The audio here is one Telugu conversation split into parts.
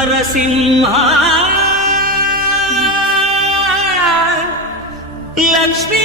నరసింహ లక్ష్మీ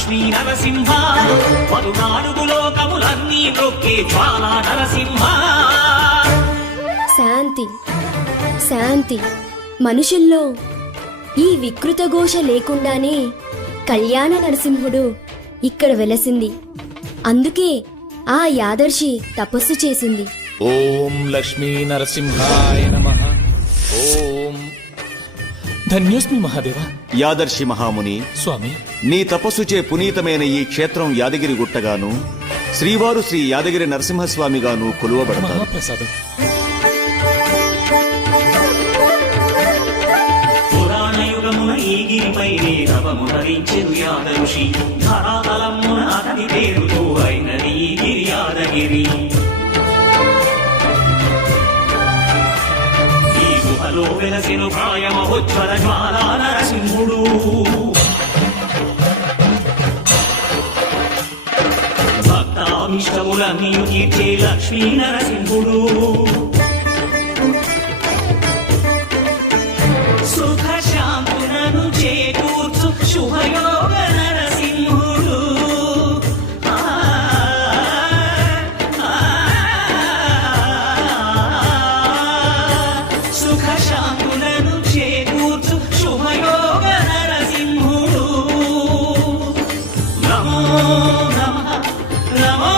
లక్ష్మీ నరసింహ. పదునాలుగు లోకములన్నీ మృక్కి జ్వాలా నరసింహ. శాంతి శాంతి. మనుషుల్లో ఈ వికృత ఘోష లేకుండానే కళ్యాణ నరసింహుడు ఇక్కడ వెలసింది. అందుకే ఆ యాదర్శి తపస్సు చేసింది. ఓం లక్ష్మీ నరసింహాయ నమ. ఓం. ధన్యోస్మి మహాదేవ. యాదర్శి మహాముని స్వామి. నీ తపస్సుచే పునీతమైన ఈ క్షేత్రం యాదగిరి గుట్టగాను శ్రీవారు శ్రీ యాదగిరి నరసింహస్వామిగాను కొలువబడతారు. మహాప్రసాదం. ధరాతలమున అతని పేరుతో అయినది ఈ గిరి యాదగిరి. వెలసిన ప్రాయమహోజ్వల జ్వాలా నరసింహుడు భక్తామిష్టములన్నీ తీర్చే లక్ష్మీ నరసింహుడు సుఖ చేకూర్చు శుభయోగ నరసింహుడు. నమో నమ నమో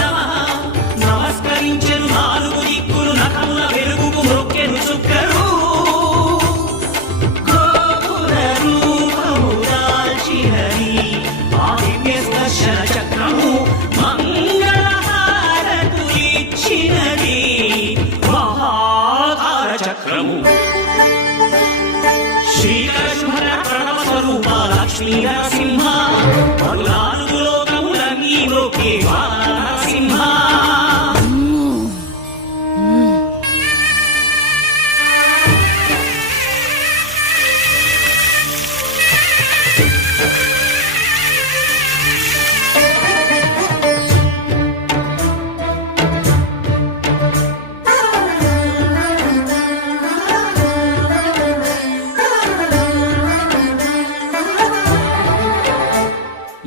నమ. నమస్కరించెను నాలుగు దిక్కులు నకముల వెలుగుకు మొక్కెను చుక్కరు గోపుర రూపము దాల్చినది ఆ దివ్య స్పర్శన మహాకార చక్రము శ్రీకరశుభర ప్రణవ స్వరూప లక్ష్మీ నరసింహ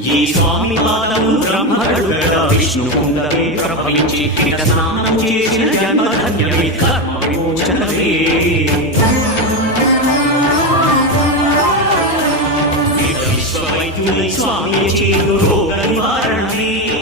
ఈ స్వామి పాదములు బ్రహ్మగడుగల విష్ణు కుండమే ప్రభవించి ఇక స్నానము చేసిన జన్మధన్యమే కర్మ విమోచనమే. స్వామి చేరు రోగ నివారణమే.